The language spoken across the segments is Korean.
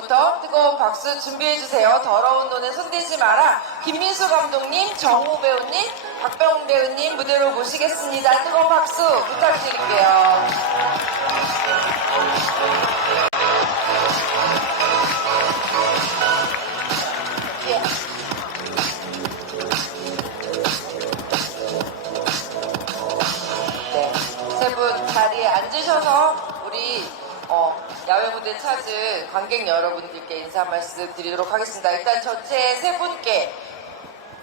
부터 뜨거운 박수 준비해주세요. 더러운 돈에 손대지 마라. 김민수 감독님, 정우 배우님, 박병훈 배우님 무대로 모시겠습니다. 뜨거운 박수 부탁드릴게요. 예. 네, 세 분 자리에 앉으셔서 우리 야외 무대 찾은 관객 여러분들께 인사 말씀 드리도록 하겠습니다. 일단 전체 세 분께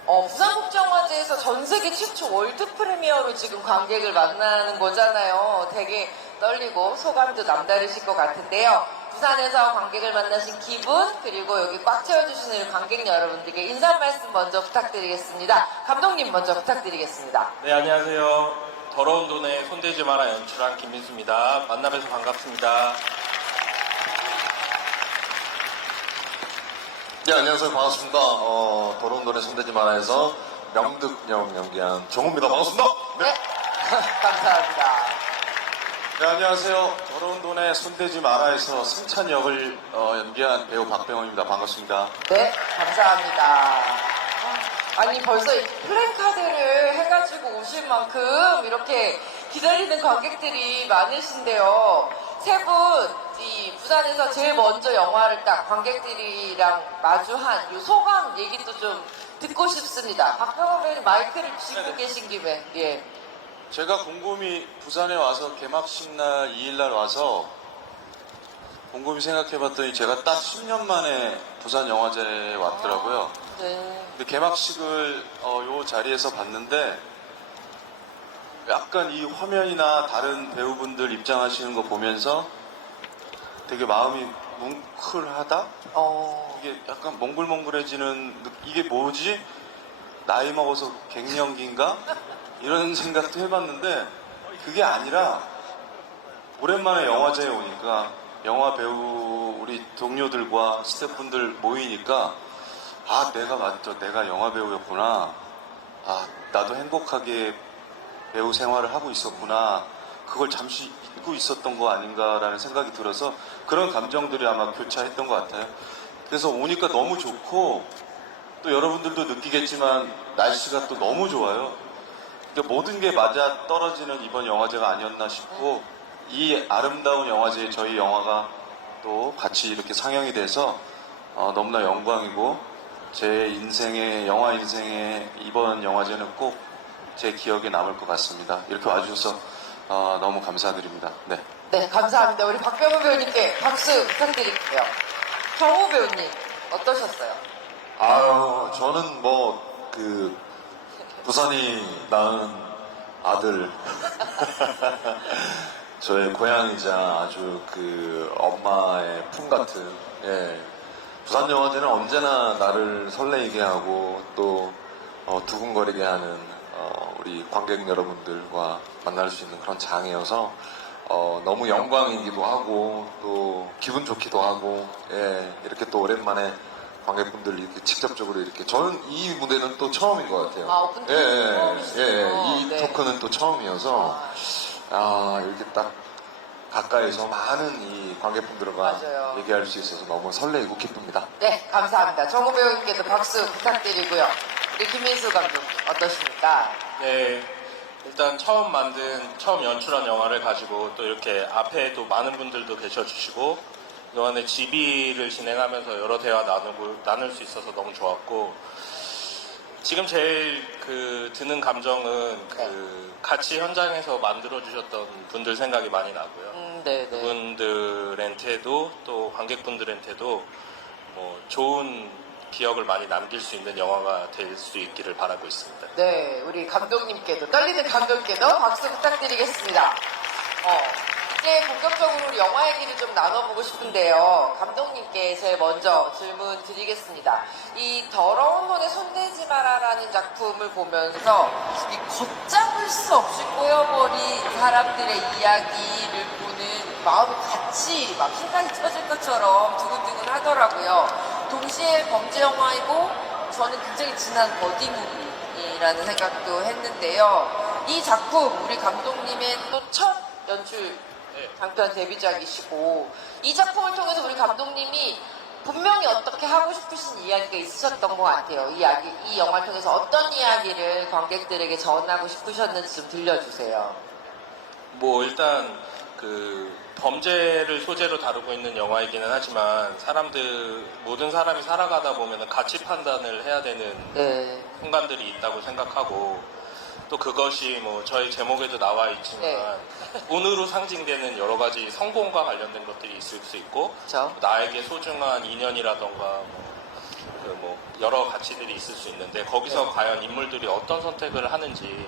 부산국제영화제에서 전 세계 최초 월드 프리미어로 지금 관객을 만나는 거잖아요. 되게 떨리고 소감도 남다르실 것 같은데요. 부산에서 관객을 만나신 기분, 그리고 여기 꽉 채워주시는 관객 여러분들께 인사 말씀 먼저 부탁드리겠습니다. 감독님 먼저 부탁드리겠습니다. 네, 안녕하세요. 더러운 돈에 손대지 마라 연출한 김민수입니다. 만나뵈서 반갑습니다. 네, 안녕하세요. 반갑습니다. 더러운 돈에 손대지 마라에서 명득영 연기한 정우입니다. 반갑습니다. 네, 감사합니다. 네, 안녕하세요. 더러운 돈에 손대지 마라에서 승찬 역을 연기한 배우 박병원입니다. 반갑습니다. 네, 감사합니다. 아니 벌써 이 플랜카드를 해가지고 오실 만큼 이렇게 기다리는 관객들이 많으신데요. 세 분 이 부산에서 제일 먼저 영화를 딱 관객들이랑 마주한 이 소감 얘기도 좀 듣고 싶습니다. 박병원 배우님 마이크를 쥐고 계신 김에. 예. 제가 곰곰이 부산에 와서 개막식 날 2일날 와서 곰곰이 생각해봤더니 제가 딱 10년 만에 부산 영화제에 왔더라고요. 네. 근데 개막식을 요 자리에서 봤는데 약간 이 화면이나 다른 배우분들 입장하시는 거 보면서 되게 마음이 뭉클하다? 이게 약간 몽글몽글해지는 이게 뭐지? 나이 먹어서 갱년기인가? 이런 생각도 해봤는데 그게 아니라 오랜만에 영화제에 오니까 영화 배우 우리 동료들과 스태프분들 모이니까 아, 내가 영화 배우였구나. 아, 나도 행복하게 배우 생활을 하고 있었구나. 그걸 잠시 잊고 있었던 거 아닌가라는 생각이 들어서 그런 감정들이 아마 교차했던 것 같아요. 그래서 오니까 너무 좋고 또 여러분들도 느끼겠지만 날씨가 또 너무 좋아요. 그러니까 모든 게 맞아 떨어지는 이번 영화제가 아니었나 싶고 이 아름다운 영화제에 저희 영화가 또 같이 이렇게 상영이 돼서 너무나 영광이고 제 영화 인생에 이번 영화제는 꼭 제 기억에 남을 것 같습니다. 이렇게 와주셔서 너무 감사드립니다. 네. 네, 감사합니다. 우리 박병훈 배우님께 박수 부탁드릴게요. 정우 배우님 어떠셨어요? 아유, 저는 부산이 낳은 아들, 저의 고향이자 아주 엄마의 품 같은, 예. 부산 영화제는 언제나 나를 설레이게 하고 또 두근거리게 하는 우리 관객 여러분들과 만날 수 있는 그런 장이어서 너무 영광이기도 하고 또 기분 좋기도 하고, 예, 이렇게 또 오랜만에 관객분들 이렇게 직접적으로 이렇게 저는 이 무대는 또 처음인 것 같아요. 아, 오픈 처음이시군요. 이 네. 토크는 또 처음이어서 이렇게 딱 가까이서 많은 이 관객분들과 맞아요. 얘기할 수 있어서 너무 설레이고 기쁩니다. 네, 감사합니다. 정우 배우님께도 박수 부탁드리고요. 우리 김민수 감독 어떠십니까? 네, 일단 처음 연출한 영화를 가지고 또 이렇게 앞에 또 많은 분들도 계셔주시고 그동안에 GB를 진행하면서 여러 대화 나눌 수 있어서 너무 좋았고 지금 제일 드는 감정은 같이 현장에서 만들어주셨던 분들 생각이 많이 나고요. 네. 그분들한테도 또 관객분들한테도 좋은 기억을 많이 남길 수 있는 영화가 될 수 있기를 바라고 있습니다. 네, 우리 감독님께도, 떨리는 감독님께도 박수 부탁드리겠습니다. 이제 본격적으로 우리 영화 얘기를 좀 나눠보고 싶은데요. 감독님께 제일 먼저 질문 드리겠습니다. 이 더러운 돈에 손대지 마라라는 작품을 보면서 이 걷잡을 수 없이 꼬여버린 사람들의 이야기를 보는 마음이 같이 막 심장이 터질 것처럼 두근두근 하더라고요. 동시에 범죄 영화이고 저는 굉장히 진한 버디무비라는 생각도 했는데요. 이 작품 우리 감독님의 또 첫 연출 장편 데뷔작이시고 이 작품을 통해서 우리 감독님이 분명히 어떻게 하고 싶으신 이야기가 있으셨던 것 같아요. 이 영화를 통해서 어떤 이야기를 관객들에게 전하고 싶으셨는지 좀 들려주세요. 뭐 일단 그 범죄를 소재로 다루고 있는 영화이기는 하지만 모든 사람이 살아가다 보면 가치 판단을 해야 되는 네. 순간들이 있다고 생각하고 또 그것이 뭐 저희 제목에도 나와 있지만 네. 돈으로 상징되는 여러 가지 성공과 관련된 것들이 있을 수 있고 그렇죠. 나에게 소중한 인연이라던가 뭐 여러 가치들이 있을 수 있는데 거기서 네. 과연 인물들이 어떤 선택을 하는지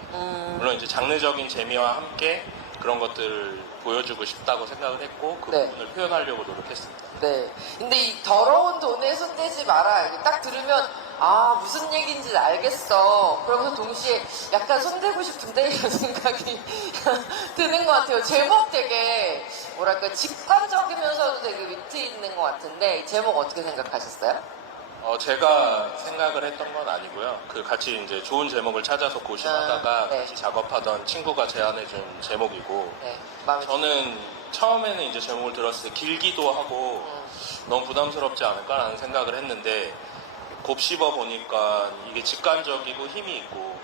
물론 이제 장르적인 재미와 함께 그런 것들을 보여주고 싶다고 생각을 했고 그 네. 부분을 표현하려고 노력했습니다. 네. 근데 이 더러운 돈에 손대지 마라. 이게 딱 들으면 무슨 얘기인지 알겠어. 그러면서 동시에 약간 손대고 싶은데 이런 생각이 드는 것 같아요. 제목 되게 뭐랄까 직관적이면서도 되게 위트 있는 것 같은데 이 제목 어떻게 생각하셨어요? 제가 생각을 했던 건 아니고요. 그 같이 이제 좋은 제목을 찾아서 고심하다가 네. 같이 작업하던 친구가 제안해준 제목이고 네. 마음에 저는 처음에는 이제 제목을 들었을 때 길기도 하고 너무 부담스럽지 않을까라는 생각을 했는데 곱씹어 보니까 이게 직관적이고 힘이 있고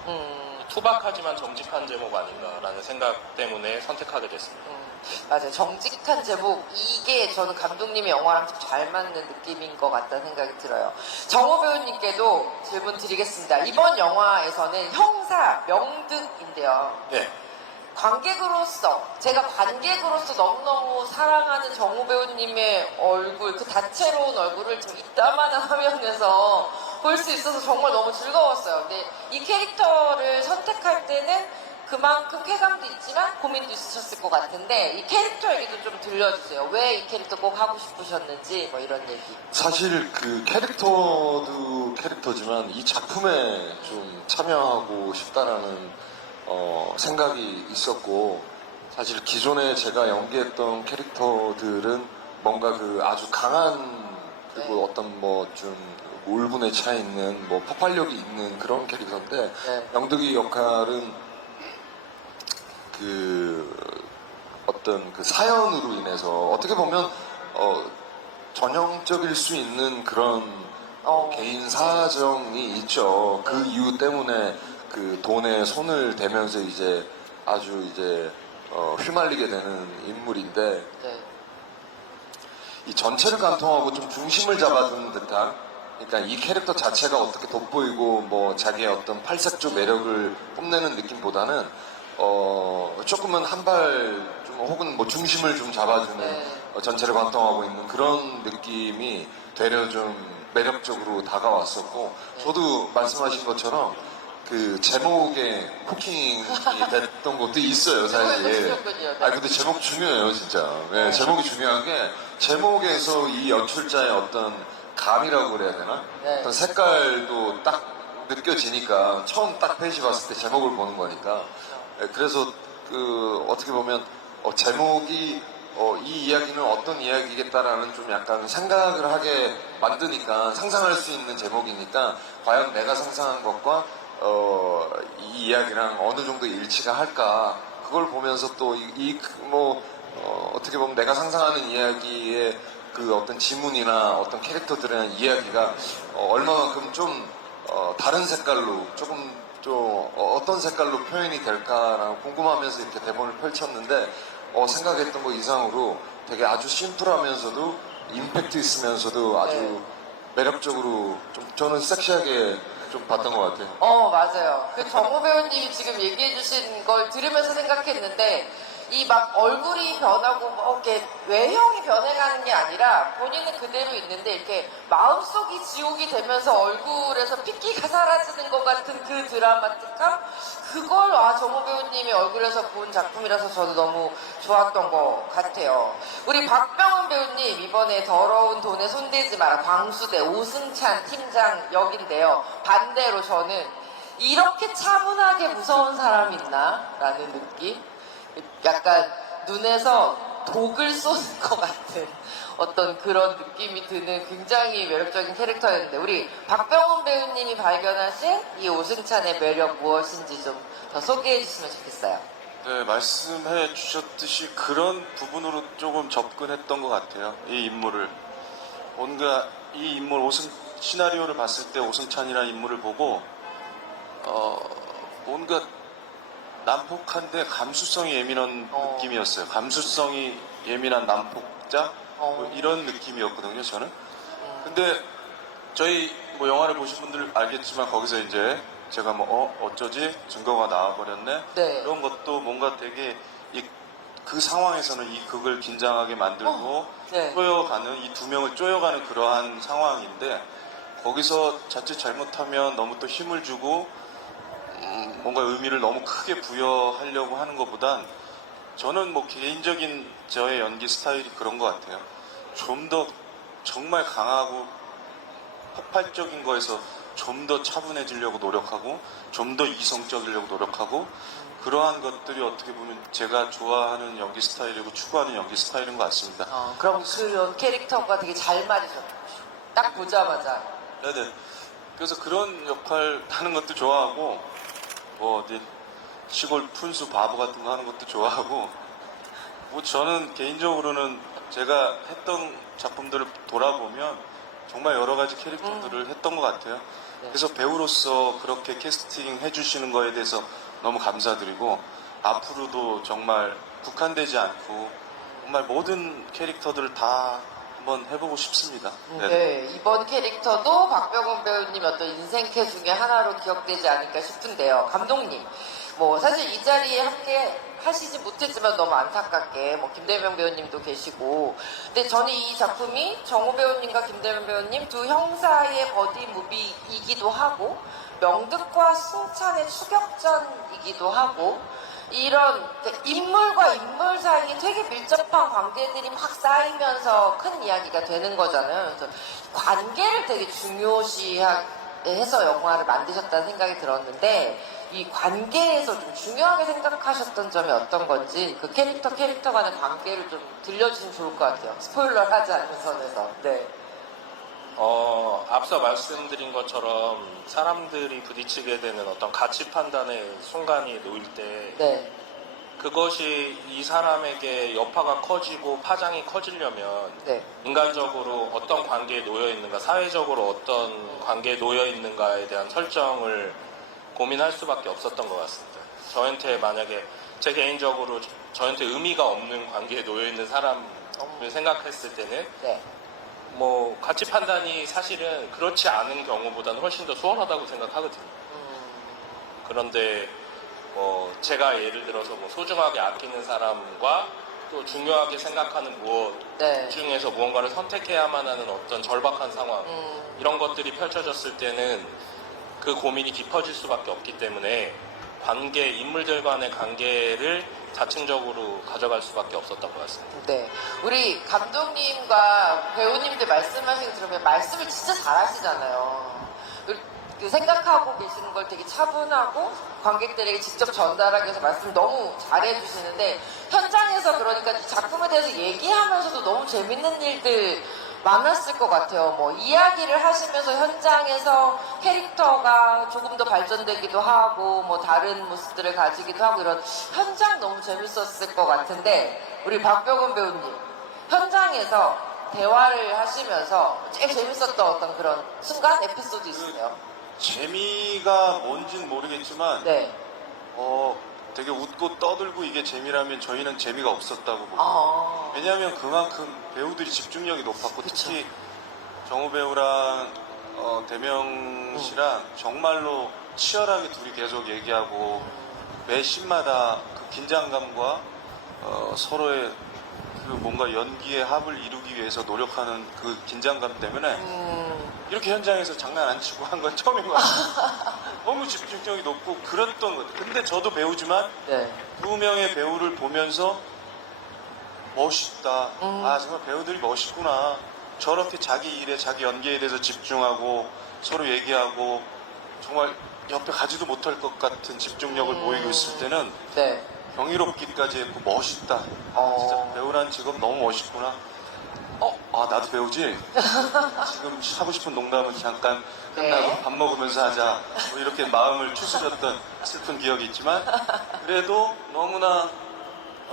투박하지만 정직한 제목 아닌가라는 생각 때문에 선택하게 됐습니다. 맞아요. 정직한 제목, 이게 저는 감독님의 영화랑 좀 잘 맞는 느낌인 것 같다는 생각이 들어요. 정호 배우님께도 질문 드리겠습니다. 이번 영화에서는 형사 명득인데요. 네. 제가 관객으로서 너무너무 사랑하는 정호 배우님의 얼굴, 그 다채로운 얼굴을 좀 이따만한 화면에서 볼 수 있어서 정말 너무 즐거웠어요. 근데 이 캐릭터를 선택할 때는 그만큼 쾌감도 있지만 고민도 있으셨을 것 같은데 이 캐릭터 얘기도 좀 들려주세요. 왜 이 캐릭터 꼭 하고 싶으셨는지 뭐 이런 얘기. 사실 그 캐릭터도 캐릭터지만 이 작품에 좀 참여하고 싶다라는 생각이 있었고 사실 기존에 제가 연기했던 캐릭터들은 뭔가 그 아주 강한 그리고 어떤 뭐 좀 울분에 차 있는 뭐 폭발력이 있는 그런 캐릭터인데 네. 영득이 역할은 그 어떤 그 사연으로 인해서 어떻게 보면 전형적일 수 있는 그런 개인 사정이 있죠. 그 이유 때문에 그 돈에 손을 대면서 이제 아주 이제 휘말리게 되는 인물인데 네. 이 전체를 관통하고 좀 중심을 잡아주는 듯한 그러니까 이 캐릭터 자체가 어떻게 돋보이고 뭐 자기의 어떤 팔색조 매력을 뽐내는 느낌보다는 조금은 한 발 좀 혹은 뭐 중심을 좀 잡아주는 네. 전체를 관통하고 있는 그런 느낌이 되려 좀 매력적으로 다가왔었고 저도 말씀하신 것처럼 그 제목에 후킹이 됐던 것도 있어요 사실. 그러셨군요. 네. 근데 제목 중요해요 진짜. 네, 제목이 중요한 게 제목에서 이 연출자의 어떤 감이라고 그래야 되나? 네. 어떤 색깔도 딱 느껴지니까 처음 딱 페이지 봤을 때 제목을 보는 거니까 그래서 그 어떻게 보면 제목이 이 이야기는 어떤 이야기겠다라는 좀 약간 생각을 하게 만드니까 상상할 수 있는 제목이니까 과연 내가 상상한 것과 이 이야기랑 어느 정도 일치가 할까 그걸 보면서 또 어떻게 보면 내가 상상하는 이야기의 그 어떤 지문이나 어떤 캐릭터들에 대한 이야기가 얼마만큼 좀 다른 색깔로 조금 좀 어떤 색깔로 표현이 될까라고 궁금하면서 이렇게 대본을 펼쳤는데 생각했던 것 이상으로 되게 아주 심플하면서도 임팩트 있으면서도 아주 네. 매력적으로 좀 저는 섹시하게 좀 봤던 것 같아요. 맞아요. 그 정호 배우님이 지금 얘기해주신 걸 들으면서 생각했는데, 이 막 얼굴이 변하고, 이렇게 외형이 변해가는 게 아니라 본인은 그대로 있는데, 이렇게 마음속이 지옥이 되면서 얼굴에서 핏기가 사라지는 것 같은 그 드라마틱함? 그걸, 정호 배우님이 얼굴에서 본 작품이라서 저도 너무 좋았던 것 같아요. 우리 박병훈 배우님, 이번에 더러운 돈에 손대지 마라. 광수대 오승찬 팀장 역인데요. 반대로 저는 이렇게 차분하게 무서운 사람이 있나? 라는 느낌? 약간 눈에서 독을 쏘는 것 같은 어떤 그런 느낌이 드는 굉장히 매력적인 캐릭터였는데 우리 박병훈 배우님이 발견하신 이 오승찬의 매력 무엇인지 좀 더 소개해 주시면 좋겠어요. 네, 말씀해 주셨듯이 그런 부분으로 조금 접근했던 것 같아요. 이 인물을. 뭔가 이 인물 시나리오를 봤을 때 오승찬이라는 인물을 보고 뭔가 난폭한데 감수성이 예민한 느낌이었어요. 감수성이 예민한 난폭자 뭐 이런 느낌이었거든요. 저는. 근데 저희 뭐 영화를 보신 분들 알겠지만 거기서 이제 제가 뭐 어쩌지 증거가 나와버렸네 네. 이런 것도 뭔가 되게 그 상황에서는 이 극을 긴장하게 만들고 네. 쪼여가는 이 두 명을 쪼여가는 그러한 상황인데 거기서 자칫 잘못하면 너무 또 힘을 주고 뭔가 의미를 너무 크게 부여하려고 하는 것보단 저는 뭐 개인적인 저의 연기 스타일이 그런 것 같아요. 좀 더 정말 강하고 폭발적인 거에서 좀 더 차분해지려고 노력하고 좀 더 이성적이려고 노력하고 그러한 것들이 어떻게 보면 제가 좋아하는 연기 스타일이고 추구하는 연기 스타일인 것 같습니다. 그럼 그런 캐릭터가 되게 잘 맞으셨죠. 딱 보자마자. 네네. 그래서 그런 역할 하는 것도 좋아하고 뭐 어디 시골 푼수 바보 같은 거 하는 것도 좋아하고 뭐 저는 개인적으로는 제가 했던 작품들을 돌아보면 정말 여러 가지 캐릭터들을 했던 것 같아요. 네. 그래서 배우로서 그렇게 캐스팅 해주시는 거에 대해서 너무 감사드리고 앞으로도 정말 국한되지 않고 정말 모든 캐릭터들을 다 한번 해보고 싶습니다. 네, 이번 캐릭터도 박병원 배우님 어떤 인생캐 중에 하나로 기억되지 않을까 싶은데요. 감독님, 뭐 사실 이 자리에 함께 하시지 못했지만 너무 안타깝게 뭐 김대명 배우님도 계시고, 근데 저는 이 작품이 정우 배우님과 김대명 배우님 두 형사의 버디 무비이기도 하고 명득과 승찬의 추격전이기도 하고 이런 인물과 인물 사이에 되게 밀접한 관계들이 막 쌓이면서 큰 이야기가 되는 거잖아요. 그래서 관계를 되게 중요시해서 영화를 만드셨다는 생각이 들었는데 이 관계에서 좀 중요하게 생각하셨던 점이 어떤 건지 그 캐릭터 간의 관계를 좀 들려주시면 좋을 것 같아요. 스포일러를 하지 않는 선에서. 네. 앞서 말씀드린 것처럼 사람들이 부딪히게 되는 어떤 가치 판단의 순간이 놓일 때 네. 그것이 이 사람에게 여파가 커지고 파장이 커지려면 네. 인간적으로 어떤 관계에 놓여 있는가, 사회적으로 어떤 관계에 놓여 있는가에 대한 설정을 고민할 수밖에 없었던 것 같습니다. 저한테 만약에 제 개인적으로 저한테 의미가 없는 관계에 놓여 있는 사람을 생각했을 때는 네. 뭐 가치 판단이 사실은 그렇지 않은 경우보다는 훨씬 더 수월하다고 생각하거든요. 그런데 제가 예를 들어서 뭐 소중하게 아끼는 사람과 또 중요하게 생각하는 무엇 네. 중에서 무언가를 선택해야만 하는 어떤 절박한 상황 이런 것들이 펼쳐졌을 때는 그 고민이 깊어질 수밖에 없기 때문에 인물들 간의 관계를 자층적으로 가져갈 수밖에 없었던 것 같습니다. 네. 우리 감독님과 배우님들 말씀하신 거 들으면 말씀을 진짜 잘하시잖아요. 그 생각하고 계시는 걸 되게 차분하고 관객들에게 직접 전달하기 위해서 말씀 너무 잘해주시는데 현장에서 그러니까 이 작품에 대해서 얘기하면서도 너무 재밌는 일들 많았을 것 같아요. 뭐 이야기를 하시면서 현장에서 캐릭터가 조금 더 발전되기도 하고 뭐 다른 모습들을 가지기도 하고 이런 현장 너무 재밌었을 것 같은데 우리 박병원 배우님 현장에서 대화를 하시면서 제일 재밌었던 어떤 그런 순간 에피소드 있으세요? 재미가 뭔진 모르겠지만 네. 되게 웃고 떠들고 이게 재미라면 저희는 재미가 없었다고 봅니다. 아. 왜냐하면 그만큼 배우들이 집중력이 높았고 그쵸. 특히 정우 배우랑 대명 씨랑 정말로 치열하게 둘이 계속 얘기하고 매 씬마다 그 긴장감과 서로의 그 뭔가 연기의 합을 이루기 위해서 노력하는 그 긴장감 때문에 이렇게 현장에서 장난 안 치고 한 건 처음인 것 같아요. 너무 집중력이 높고 그랬던 것 같아요. 근데 저도 배우지만 네. 두 명의 배우를 보면서 멋있다. 아 정말 배우들이 멋있구나. 저렇게 자기 일에 자기 연기에 대해서 집중하고 서로 얘기하고 정말 옆에 가지도 못할 것 같은 집중력을 보이고 있을 때는 네. 경이롭기까지 했고 멋있다. 진짜 배우라는 직업 너무 멋있구나. 나도 배우지? 지금 하고 싶은 농담은 잠깐 끝나고 네. 밥 먹으면서 하자. 뭐 이렇게 마음을 추스렸던 슬픈 기억이 있지만 그래도 너무나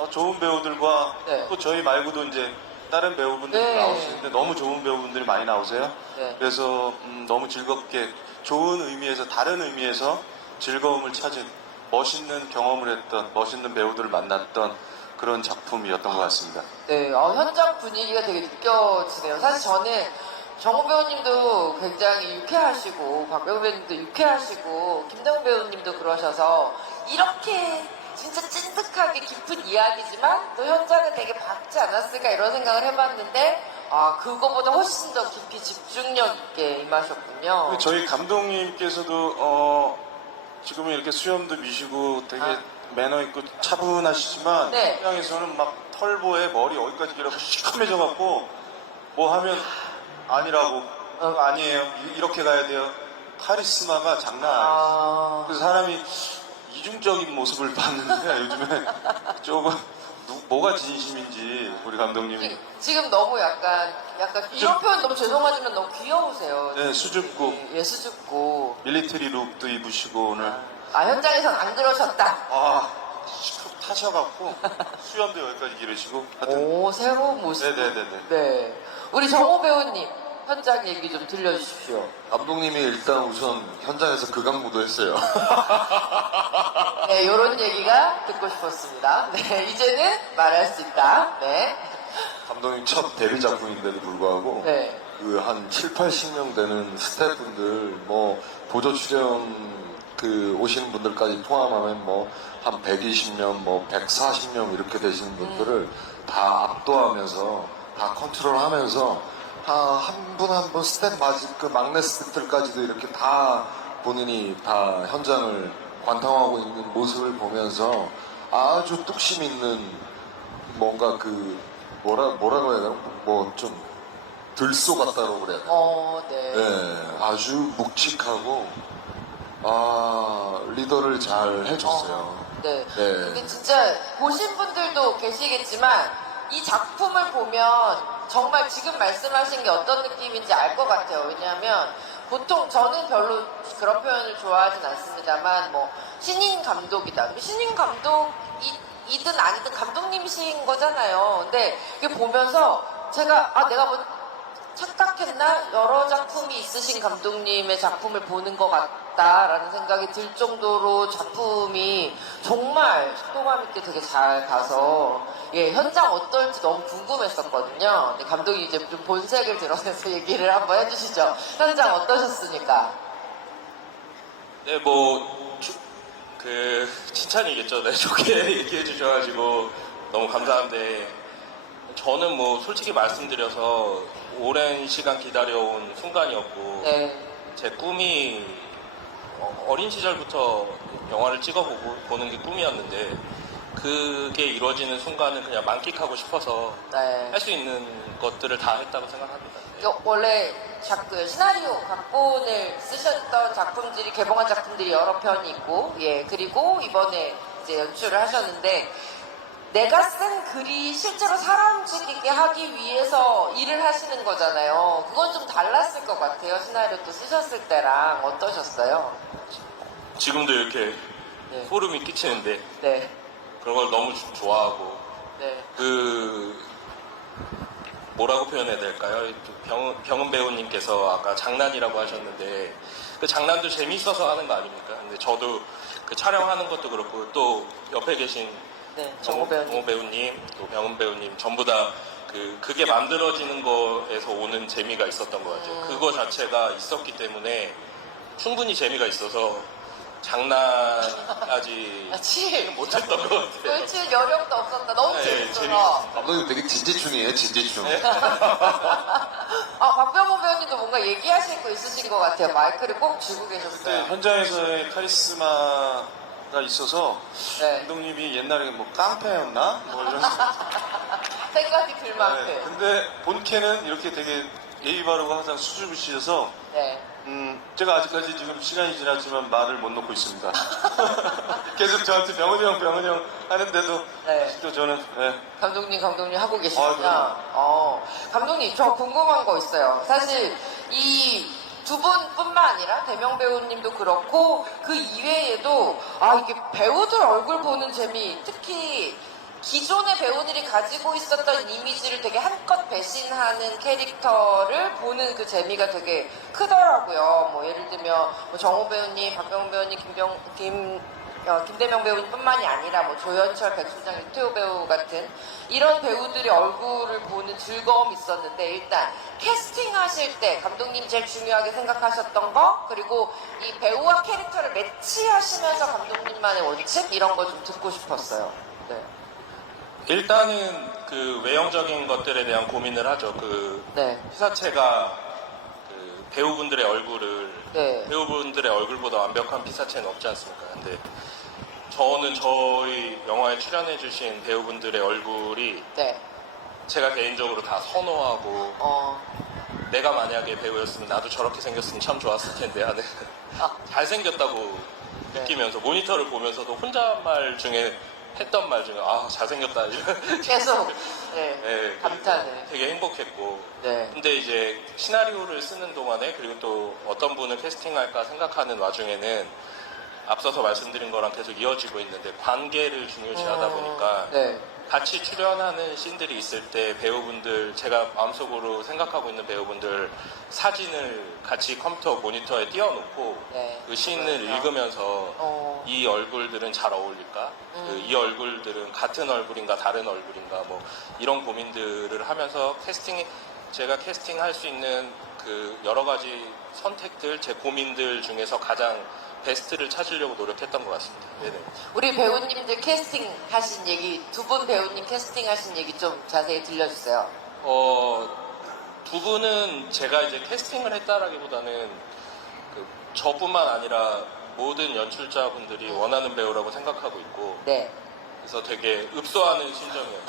좋은 배우들과 네. 또 저희 말고도 이제 다른 배우분들이 네. 나오시는데 너무 좋은 배우분들이 많이 나오세요. 네. 그래서 너무 즐겁게 좋은 의미에서 다른 의미에서 즐거움을 찾은 멋있는 경험을 했던 멋있는 배우들을 만났던 그런 작품이었던 것 같습니다. 네, 현장 분위기가 되게 느껴지네요. 사실 저는 정우 배우님도 굉장히 유쾌하시고 박배우 배우님도 유쾌하시고 김동훈 배우님도 그러셔서 이렇게 진짜 찐득하게 깊은 이야기지만 또 현장은 되게 밝지 않았을까 이런 생각을 해봤는데 그거보다 훨씬 더 깊이 집중력 있게 임하셨군요. 저희 감독님께서도 지금은 이렇게 수염도 미시고 되게 매너 있고 차분하시지만 네. 현장에서는 막 털보에 머리 여기까지 길어서 시커매져갖고 뭐 하면 아니라고 아니에요 이렇게 가야 돼요. 카리스마가 장난 아니에요. 그래서 사람이 이중적인 모습을 봤는데 요즘에 조금 뭐가 진심인지 우리 감독님이 지금 너무 약간 이런 표현 너무 죄송하지만 너무 귀여우세요. 네, 수줍고 예, 수줍고. 밀리터리 룩도 입으시고 오늘 현장에선 안 그러셨다. 툭 타셔갖고 수염도 여기까지 기르시고 하여튼 오, 새로운 모습. 네네네네. 네. 우리 정호 배우님, 현장 얘기 좀 들려주십시오. 감독님이 일단 우선 현장에서 극악무도했어요. 네, 요런 얘기가 듣고 싶었습니다. 네, 이제는 말할 수 있다. 네. 감독님 첫 데뷔 작품인데도 불구하고 네. 그 한 7, 80명 되는 스태프분들 뭐 보조 출연 그 오시는 분들까지 포함하면 뭐 한 120명, 뭐 140명 이렇게 되시는 분들을 다 압도하면서 다 컨트롤하면서 한 분 한 분 스태프 그 막내 스태프들까지도 이렇게 다 본인이 다 현장을 관통하고 있는 모습을 보면서 아주 뚝심 있는 뭔가 그 뭐라고 해야 되나 뭐 좀 들소 같다고 그래야 되나 네. 네, 아주 묵직하고 리더를 잘 해줬어요. 네. 네. 근데 진짜 보신 분들도 계시겠지만 이 작품을 보면 정말 지금 말씀하신 게 어떤 느낌인지 알 것 같아요. 왜냐하면 보통 저는 별로 그런 표현을 좋아하진 않습니다만 뭐 신인 감독이다. 신인 감독이든 아니든 감독님이신 거잖아요. 근데 이게 보면서 제가 내가 뭐 착각했나? 여러 작품이 있으신 감독님의 작품을 보는 것 같다라는 생각이 들 정도로 작품이 정말 속도감 있게 되게 잘 가서 현장 어떨지 너무 궁금했었거든요. 근데 감독이 이제 좀 본색을 드러내서 얘기를 한번 해주시죠. 현장 어떠셨습니까? 네, 칭찬이겠죠. 네, 좋게 얘기해 주셔가지고 너무 감사한데, 저는 솔직히 말씀드려서 오랜 시간 기다려온 순간이었고, 네. 제 꿈이 어린 시절부터 영화를 찍어보는 게 꿈이었는데, 그게 이루어지는 순간은 그냥 만끽하고 싶어서 네. 할 수 있는 것들을 다 했다고 생각합니다. 네. 원래 시나리오 각본을 쓰셨던 작품들이 개봉한 작품들이 여러 편이 있고 그리고 이번에 이제 연출을 하셨는데 내가 쓴 글이 실제로 사람 움직이게 하기 위해서 일을 하시는 거잖아요. 그건 좀 달랐을 것 같아요. 시나리오 또 쓰셨을 때랑 어떠셨어요? 지금도 이렇게 네. 소름이 끼치는데 네. 그런 걸 너무 좋아하고 네. 뭐라고 표현해야 될까요? 병은 배우님께서 아까 장난이라고 하셨는데 그 장난도 재미있어서 하는 거 아닙니까? 근데 저도 그 촬영하는 것도 그렇고 또 옆에 계신 정호 배우님. 배우님, 또 병은 배우님 전부 다 그게 만들어지는 거에서 오는 재미가 있었던 것 같아요. 그거 자체가 있었기 때문에 충분히 재미가 있어서 장난까지 못했던 것 같아요. 그렇지 여력도 없었다. 너무 네, 재밌어서. 감독님 되게 진지충이에요, 진지충. 박병호 배우님도 뭔가 얘기하실 거 있으신 것 같아요. 마이크를 꼭 쥐고 계셨어요. 현장에서의 카리스마가 있어서 네. 감독님이 옛날에 뭐 깡패였나? 뭐 이런 생각이 들 만큼. 네, 근데 본캐는 이렇게 되게 예의 바르고 항상 수줍으시셔서 네. 제가 아직까지 지금 시간이 지났지만 말을 못 놓고 있습니다. 계속 저한테 병은이 형 하는데도 네. 아직도 저는 감독님 하고 계시군요. 그럼요. 감독님, 저 궁금한 거 있어요. 사실 이 두 분뿐만 아니라 대명 배우님도 그렇고 그 이외에도 이게 배우들 얼굴 보는 재미, 특히 기존의 배우들이 가지고 있었던 이미지를 되게 한껏 배신하는 캐릭터를 보는 그 재미가 되게 크더라고요. 뭐 예를 들면 뭐 정우 배우님, 박병훈 배우님, 김대명 배우님뿐만이 아니라 뭐 조연철, 백수장, 유태호 배우 같은 이런 배우들의 얼굴을 보는 즐거움이 있었는데, 일단 캐스팅하실 때 감독님 제일 중요하게 생각하셨던 거, 그리고 이 배우와 캐릭터를 매치하시면서 감독님만의 원칙 이런 거 좀 듣고 싶었어요. 네. 일단은 그 외형적인 것들에 대한 고민을 하죠. 그 네. 피사체가 그 배우분들의 얼굴을 네. 배우분들의 얼굴보다 완벽한 피사체는 없지 않습니까? 근데 저는 저희 영화에 출연해주신 배우분들의 얼굴이 네. 제가 개인적으로 다 선호하고, 어. 내가 만약에 배우였으면 나도 저렇게 생겼으면 참 좋았을 텐데 하는 아. 잘생겼다고 네. 느끼면서 모니터를 보면서도 혼잣말 중에 했던 말 중에 아 잘생겼다 이런 계속 네. 네, 감탄을. 되게 행복했고. 네. 근데 이제 시나리오를 쓰는 동안에, 그리고 또 어떤 분을 캐스팅할까 생각하는 와중에는 앞서서 말씀드린 거랑 계속 이어지고 있는데, 관계를 중요시하다 보니까 네. 같이 출연하는 씬들이 있을 때 배우분들, 제가 마음속으로 생각하고 있는 배우분들 사진을 같이 컴퓨터 모니터에 띄워놓고 네. 그 씬을 읽으면서 이 얼굴들은 잘 어울릴까? 이 얼굴들은 같은 얼굴인가 다른 얼굴인가? 뭐 이런 고민들을 하면서 제가 캐스팅할 수 있는 그 여러 가지 선택들, 제 고민들 중에서 가장 베스트를 찾으려고 노력했던 것 같습니다. 네네. 우리 배우님들 캐스팅 하신 얘기, 두 분 배우님 캐스팅 하신 얘기 좀 자세히 들려주세요. 두 분은 제가 이제 캐스팅을 했다라기보다는 저뿐만 아니라 모든 연출자분들이 원하는 배우라고 생각하고 있고, 네. 그래서 되게 읍소하는 심정이에요.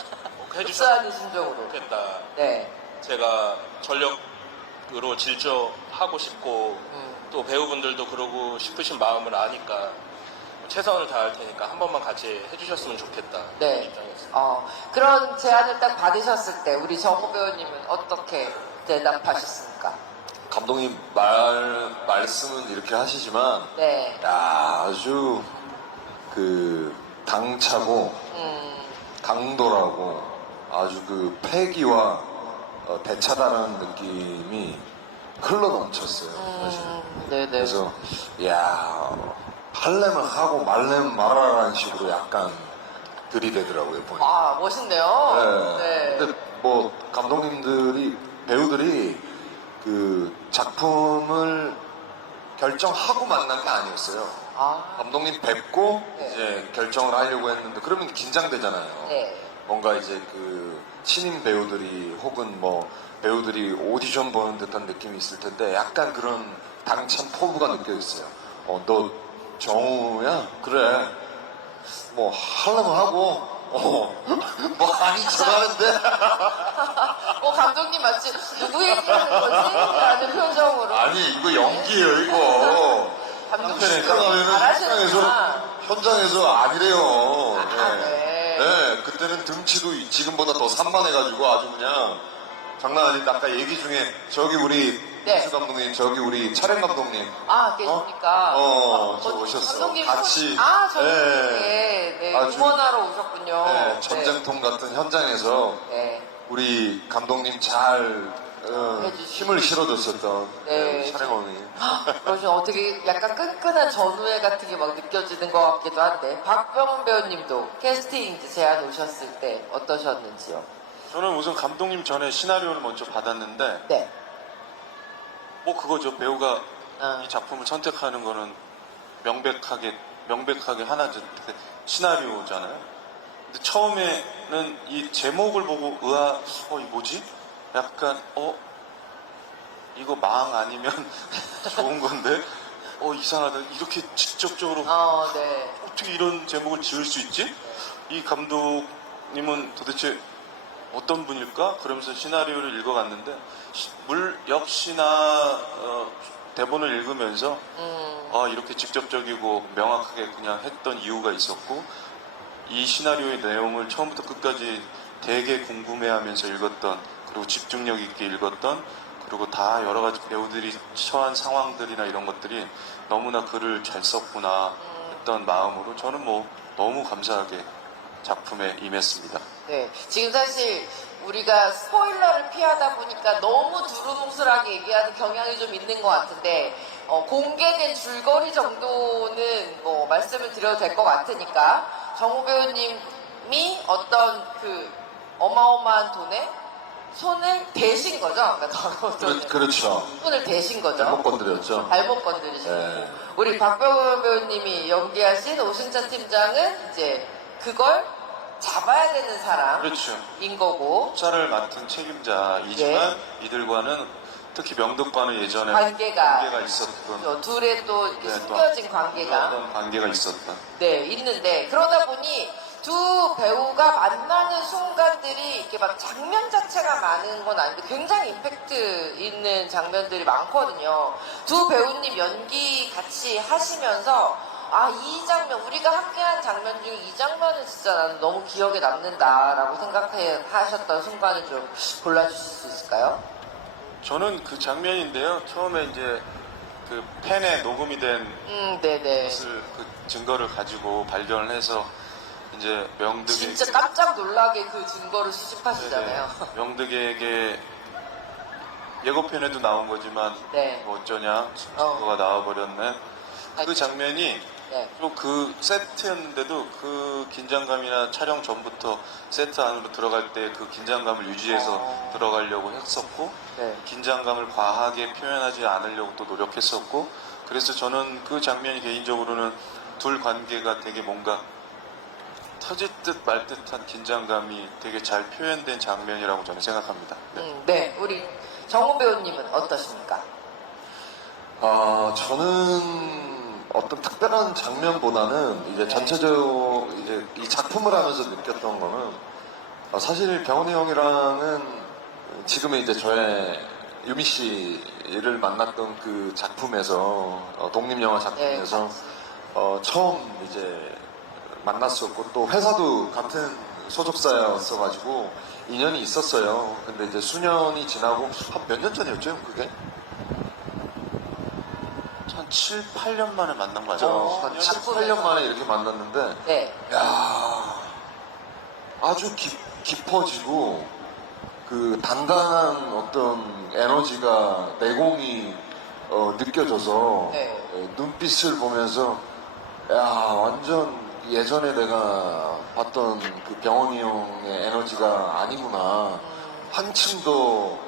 해주셨으면 흡수하는 심정으로. 좋겠다. 네. 제가 전력으로 질주하고 싶고, 또 배우분들도 그러고 싶으신 마음을 아니까 최선을 다할 테니까 한 번만 같이 해주셨으면 좋겠다. 네. 그런 입장이었어요. 그런 제안을 딱 받으셨을 때 우리 정우 배우님은 어떻게 대답하셨습니까? 감독님 말씀은 이렇게 하시지만 네. 야, 아주 그 당차고 당돌하고 아주 그 패기와 대차다라는 느낌이 흘러 넘쳤어요. 사실. 네네. 그래서 야, 하려면 하고 말려면 말아라는 식으로 약간 들이대더라고요, 보니까. 아, 멋있네요. 네. 근데 뭐 배우들이 그 작품을 결정하고 만난 게 아니었어요. 아, 감독님 뵙고 네. 이제 결정을 하려고 했는데, 그러면 긴장되잖아요. 네. 뭔가 이제 그 신인 배우들이 혹은 뭐 배우들이 오디션 보는 듯한 느낌이 있을 텐데, 약간 그런 당찬 포부가 느껴졌어요. 너 정우야? 그래. 뭐 하려면 하고 뭐 아닌 척 하는데 감독님 마치 누구 얘기하는 거지? 라는 표정으로. 아니 이거 연기예요 이거. 감독님 현장에서 현장에서 아니래요. 네. 네, 그때는 등치도 지금보다 더 산만해가지고 아주 그냥 장난 아닌데, 아까 얘기 중에 저기 우리 네. 수 감독님, 저기 우리 촬영 감독님 계십니까? 저 오셨어. 감독님 같이. 저기 네. 네, 아주- 응원하러 오셨군요. 네, 전쟁통 같은 현장에서 네. 우리 감독님 잘 해주시고. 힘을 실어줬었던 네. 촬영원이. 그러시면 어떻게 약간 끈끈한 전우회 같은 게 막 느껴지는 것 같기도 한데, 박병훈 배우님도 캐스팅 제안 오셨을 때 어떠셨는지요? 저는 우선 감독님 전에 시나리오를 먼저 받았는데, 네. 뭐 그거죠. 배우가 아. 이 작품을 선택하는 거는 명백하게 하나죠. 시나리오잖아요. 근데 처음에는 이 제목을 보고 이 뭐지? 약간 이거 망 아니면 좋은 건데 이상하다. 이렇게 직접적으로 네. 어떻게 이런 제목을 지을 수 있지? 이 감독님은 도대체 어떤 분일까? 그러면서 시나리오를 읽어갔는데 역시나 대본을 읽으면서 이렇게 직접적이고 명확하게 그냥 했던 이유가 있었고, 이 시나리오의 내용을 처음부터 끝까지 되게 궁금해하면서 읽었던, 그리고 집중력 있게 읽었던, 그리고 다 여러 가지 배우들이 처한 상황들이나 이런 것들이 너무나 글을 잘 썼구나 했던 마음으로 저는 뭐 너무 감사하게 작품에 임했습니다. 네. 지금 사실 우리가 스포일러를 피하 얘기하다 보니까 너무 두루뭉술하게 얘기하는 경향이 좀 있는 것 같은데 공개된 줄거리 정도는 뭐 말씀을 드려도 될 것 같으니까 정우 배우님이 어떤 그 어마어마한 돈에 손을 대신 거죠? 그러니까 더러운 돈을 그렇죠. 손을 대신 거죠? 잘못 건드렸죠. 잘못 건드리시고 네. 우리 박병호 배우님이 연기하신 오승찬 팀장은 이제 그걸 잡아야 되는 사람인 그렇죠. 거고 수사를 맡은 책임자이지만 이들과는 특히 명득과는 예전에 관계가 있었던 둘의 또 이렇게 네, 숨겨진 관계가 어떤 관계가 있었다. 네 있는데 그러다 보니 두 배우가 만나는 순간들이 이렇게 막 장면 자체가 많은 건 아닌데 굉장히 임팩트 있는 장면들이 많거든요. 두 배우님 연기 같이 하시면서 아, 이 장면, 우리가 함께한 장면 중에 이 장면은 진짜 나는 너무 기억에 남는다라고 생각하셨던 순간을 좀 골라주실 수 있을까요? 저는 그 장면인데요. 처음에 이제 그 펜에 녹음이 된 네네. 것을 그 증거를 가지고 발견을 해서 이제 명득에게 진짜 깜짝 놀라게 그 증거를 수집하시잖아요. 명득에게 예고편에도 나온 거지만 네. 뭐 어쩌냐 증거가 나와버렸네. 그 장면이 네. 또 그 세트였는데도 그 긴장감이나 촬영 전부터 세트 안으로 들어갈 때 그 긴장감을 유지해서 들어가려고 했었고 네. 긴장감을 과하게 표현하지 않으려고 또 노력했었고 그래서 저는 그 장면이 개인적으로는 둘 관계가 되게 뭔가 터질 듯 말 듯한 긴장감이 되게 잘 표현된 장면이라고 저는 생각합니다. 네. 네. 우리 정우 배우님은 어떠십니까? 저는 어떤 특별한 장면보다는 이제 전체적으로 이제 이 작품을 하면서 느꼈던 거는 사실 병원이 형이랑은 지금의 이제 저의 유미 씨를 만났던 그 작품에서 독립영화 작품에서 처음 이제 만났었고 또 회사도 같은 소속사였어가지고 인연이 있었어요. 근데 이제 수년이 지나고 한 몇 년 전이었죠, 그게? 한 7, 8년 만에 만난 거 한 아니에요? 7, 8년 만에 이렇게 만났는데 네. 야 아주 깊어지고 그 단단한 어떤 에너지가 내공이 느껴져서 네. 눈빛을 보면서 야 완전 예전에 내가 봤던 그 병원이 형의 에너지가 아니구나 한층 더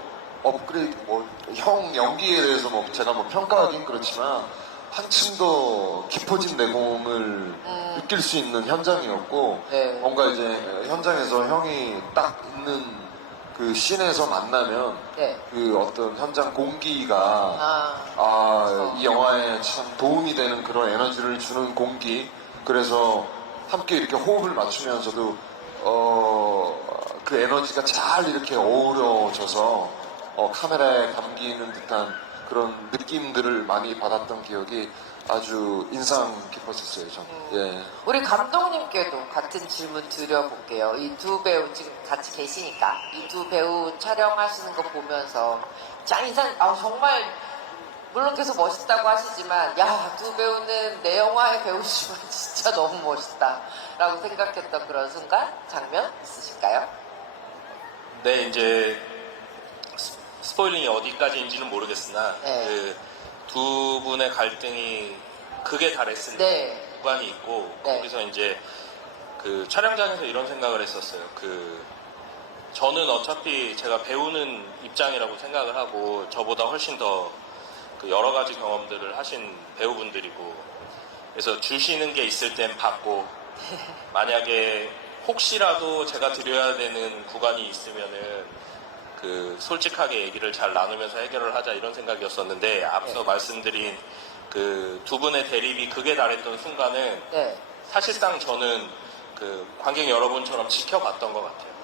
업그레이드 뭐 형 연기에 대해서 뭐 제가 뭐 평가하긴 그렇지만 한층 더 깊어진 내공을 느낄 수 있는 현장이었고 네. 뭔가 이제 현장에서 형이 딱 있는 그 씬에서 만나면 네. 그 어떤 현장 공기가 이 영화에 참 도움이 되는 그런 에너지를 주는 공기 그래서 함께 이렇게 호흡을 맞추면서도 그 에너지가 잘 이렇게 어우러져서 카메라에 감기는 듯한 그런 느낌들을 많이 받았던 기억이 아주 인상 깊었었어요, 저는. 예. 우리 감독님께도 같은 질문 드려볼게요. 이 두 배우 지금 같이 계시니까 이 두 배우 촬영하시는 거 보면서 짱 인상 정말 물론 계속 멋있다고 하시지만 야 두 배우는 내 영화의 배우시면 진짜 너무 멋있다라고 생각했던 그런 순간 장면 있으실까요? 네, 이제 스포일링이 어디까지인지는 모르겠으나 네. 그 두 분의 갈등이 극에 달했을 네. 구간이 있고 네. 거기서 이제 그 촬영장에서 이런 생각을 했었어요. 그 저는 어차피 제가 배우는 입장이라고 생각을 하고 저보다 훨씬 더 그 여러 가지 경험들을 하신 배우분들이고 그래서 주시는 게 있을 땐 받고 만약에 혹시라도 제가 드려야 되는 구간이 있으면은 그 솔직하게 얘기를 잘 나누면서 해결을 하자 이런 생각이었었는데 앞서 말씀드린 그 두 분의 대립이 극에 달했던 순간은 네. 사실상 저는 그 관객 여러분처럼 지켜봤던 것 같아요.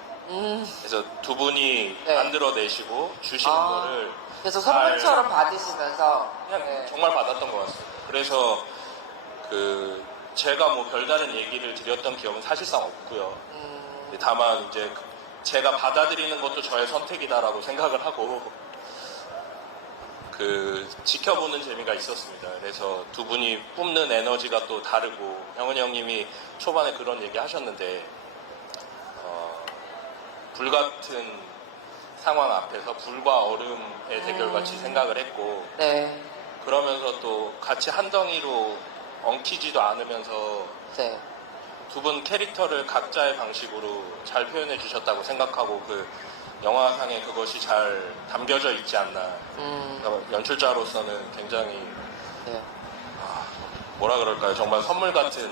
그래서 두 분이 네. 만들어내시고 주시는 거를 그래서 잘 선물처럼 받으시면서 그냥 네. 정말 받았던 것 같습니다. 그래서 그 제가 뭐 별다른 얘기를 드렸던 기억은 사실상 없고요. 다만 이제 제가 받아들이는 것도 저의 선택이다라고 생각을 하고 그 지켜보는 재미가 있었습니다. 그래서 두 분이 뿜는 에너지가 또 다르고 형은 형님이 초반에 그런 얘기 하셨는데 불같은 상황 앞에서 불과 얼음의 대결같이 생각을 했고 네. 그러면서 또 같이 한 덩이로 엉키지도 않으면서 네. 두 분 캐릭터를 각자의 방식으로 잘 표현해 주셨다고 생각하고 그 영화상에 그것이 잘 담겨져 있지 않나. 연출자로서는 굉장히 네. 뭐라 그럴까요? 정말 선물 같은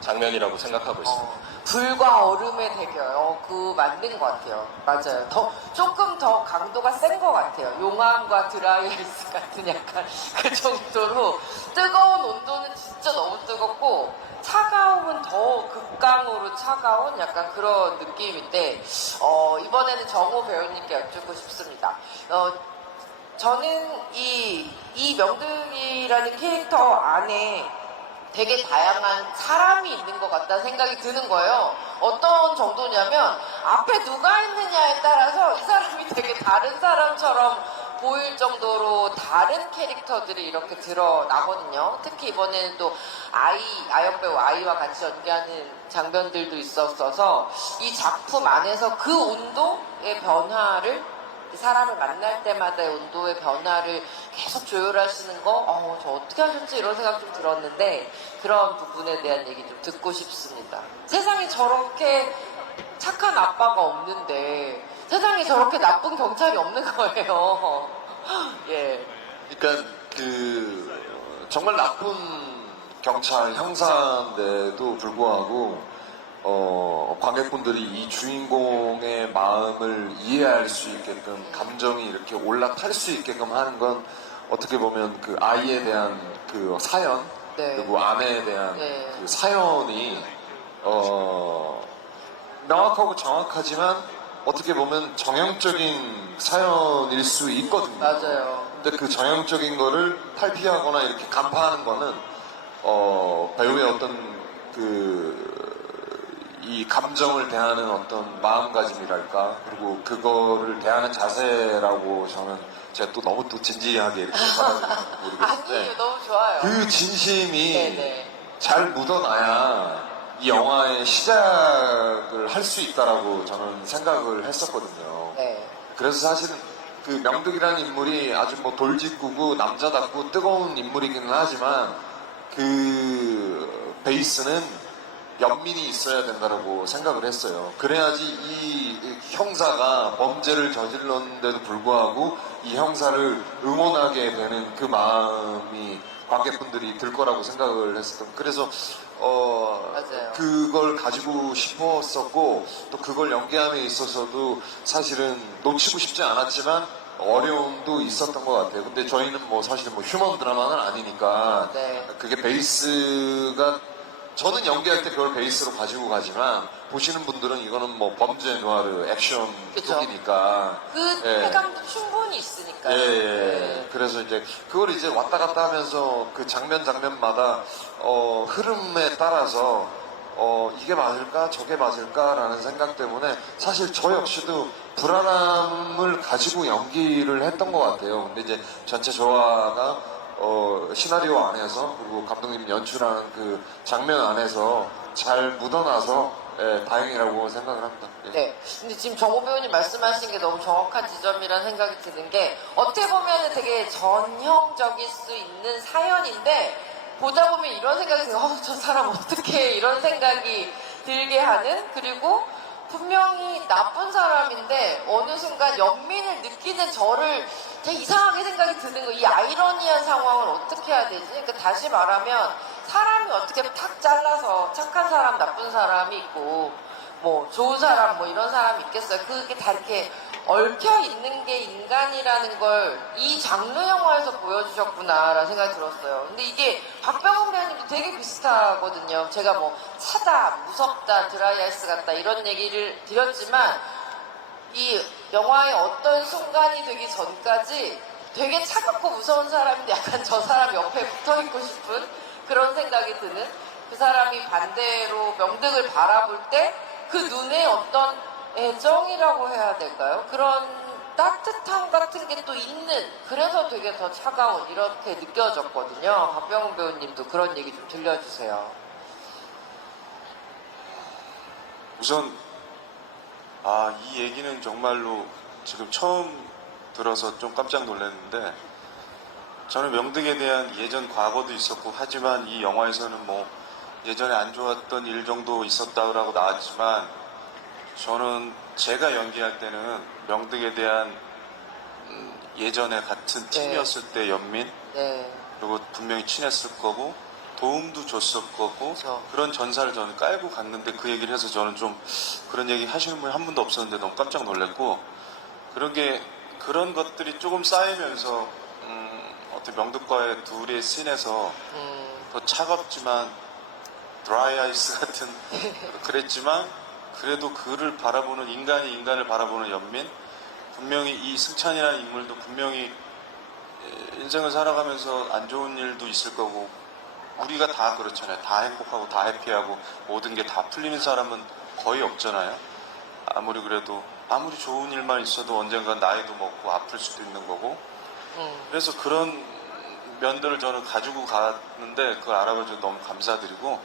장면이라고 생각하고 있습니다. 불과 얼음의 대결, 그 맞는 것 같아요. 맞아요. 조금 더 강도가 센 것 같아요. 용암과 드라이아이스 같은 약간 그 정도로 뜨거운 온도는 진짜 너무 뜨겁고 차가움은 더 극강으로 차가운 약간 그런 느낌인데 이번에는 정호 배우님께 여쭙고 싶습니다. 저는 이 명득이라는 캐릭터 안에 되게 다양한 사람이 있는 것 같다는 생각이 드는 거예요. 어떤 정도냐면 앞에 누가 있느냐에 따라서 이 사람이 되게 다른 사람처럼 보일 정도로 다른 캐릭터들이 이렇게 드러나거든요. 특히 이번에는 또 아역 배우 아이와 같이 연기하는 장면들도 있었어서 이 작품 안에서 그 온도의 변화를 사람을 만날 때마다의 온도의 변화를 계속 조율하시는 거, 저 어떻게 하셨지? 이런 생각 좀 들었는데, 그런 부분에 대한 얘기 좀 듣고 싶습니다. 세상에 저렇게 착한 아빠가 없는데, 세상에 저렇게 나쁜 경찰이 없는 거예요. 예. 그러니까 정말 나쁜 경찰 형사인데도 불구하고 관객분들이 이 주인공의 마음을 이해할 수 있게끔 감정이 이렇게 올라탈 수 있게끔 하는 건 어떻게 보면 그 아이에 대한 그 사연 네. 그리고 아내에 대한 네. 그 사연이 명확하고 정확하지만 어떻게 보면 정형적인 사연일 수 있거든요. 맞아요. 근데 그 정형적인 거를 탈피하거나 이렇게 간파하는 거는 배우의 어떤 이 감정을 대하는 어떤 마음가짐이랄까 그리고 그거를 대하는 자세라고 저는 제가 또 너무 또 진지하게 이렇게 말하는지 모르겠는데 아니에요. 너무 좋아요. 그 진심이 네네. 잘 묻어나야 이 영화의 시작을 할 수 있다라고 저는 생각을 했었거든요. 네. 그래서 사실은 그 명득이라는 인물이 아주 뭐 돌직구고 남자답고 뜨거운 인물이기는 하지만 그 베이스는 연민이 있어야 된다고 생각을 했어요. 그래야지 이 형사가 범죄를 저질렀는데도 불구하고 이 형사를 응원하게 되는 그 마음이 관객분들이 들 거라고 생각을 했었던. 그래서 맞아요. 그걸 가지고 싶었었고 또 그걸 연기함에 있어서도 사실은 놓치고 싶지 않았지만 어려움도 있었던 것 같아요. 근데 저희는 뭐 사실 뭐 휴먼 드라마는 아니니까 네. 그게 베이스가 저는 연기할 때 그걸 베이스로 가지고 가지만 보시는 분들은 이거는 뭐 범죄 누아르 액션 그쵸. 쪽이니까 그 예. 해감도 충분히 있으니까요. 예. 네. 그래서 이제 그걸 이제 왔다 갔다 하면서 그 장면마다 흐름에 따라서 이게 맞을까 저게 맞을까라는 생각 때문에 사실 저 역시도 불안함을 가지고 연기를 했던 것 같아요. 근데 이제 전체 조화가 시나리오 안에서 그리고 감독님 연출하는 그 장면 안에서 잘 묻어나서 다행이라고 생각을 합니다. 예. 네. 근데 지금 정호 배우님 말씀하신 게 너무 정확한 지점이라는 생각이 드는 게 어떻게 보면 되게 전형적일 수 있는 사연인데 보다 보면 이런 생각이 들어요. 저 사람 어떻게 이런 생각이 들게 하는 그리고 분명히 나쁜 사람인데 어느 순간 연민을 느끼는 저를 되게 이상하게 생각이 드는 거예요. 이 아이러니한 상황을 어떻게 해야 되지? 그러니까 다시 말하면 사람이 어떻게 탁 잘라서 착한 사람, 나쁜 사람이 있고 뭐 좋은 사람, 뭐 이런 사람이 있겠어요. 그게 다 이렇게 얽혀 있는 게 인간이라는 걸 이 장르 영화에서 보여주셨구나라는 생각이 들었어요. 근데 이게 박병훈 배우님도 되게 비슷하거든요. 제가 뭐 차다, 무섭다, 드라이아이스 같다 이런 얘기를 드렸지만 이 영화의 어떤 순간이 되기 전까지 되게 차갑고 무서운 사람인데 약간 저 사람 옆에 붙어있고 싶은 그런 생각이 드는 그 사람이 반대로 명득을 바라볼 때 그 눈에 어떤 애정이라고 해야 될까요? 그런 따뜻함 같은 게 또 있는 그래서 되게 더 차가운 이렇게 느껴졌거든요. 박병훈 배우님도 그런 얘기 좀 들려주세요. 우선 이 얘기는 정말로 지금 처음 들어서 좀 깜짝 놀랐는데 저는 명득에 대한 예전 과거도 있었고 하지만 이 영화에서는 뭐 예전에 안 좋았던 일 정도 있었다고 나왔지만 저는 제가 연기할 때는 명득에 대한 예전에 같은 팀이었을 때 연민 네. 그리고 분명히 친했을 거고 도움도 줬을 거고 그렇죠. 그런 전사를 저는 깔고 갔는데 그 얘기를 해서 저는 좀 그런 얘기 하시는 분이 한 분도 없었는데 너무 깜짝 놀랐고 그런 것들이 조금 쌓이면서 어떻게 명득과의 둘의 씬에서 더 차갑지만 드라이 아이스 같은 그랬지만 그래도 그를 바라보는 인간이 인간을 바라보는 연민 분명히 이 승찬이라는 인물도 분명히 인생을 살아가면서 안 좋은 일도 있을 거고 우리가 다 그렇잖아요. 다 행복하고 다 해피하고 모든 게 다 풀리는 사람은 거의 없잖아요. 아무리 그래도 아무리 좋은 일만 있어도 언젠가 나이도 먹고 아플 수도 있는 거고 그래서 그런 면들을 저는 가지고 갔는데 그걸 알아봐줘서 너무 감사드리고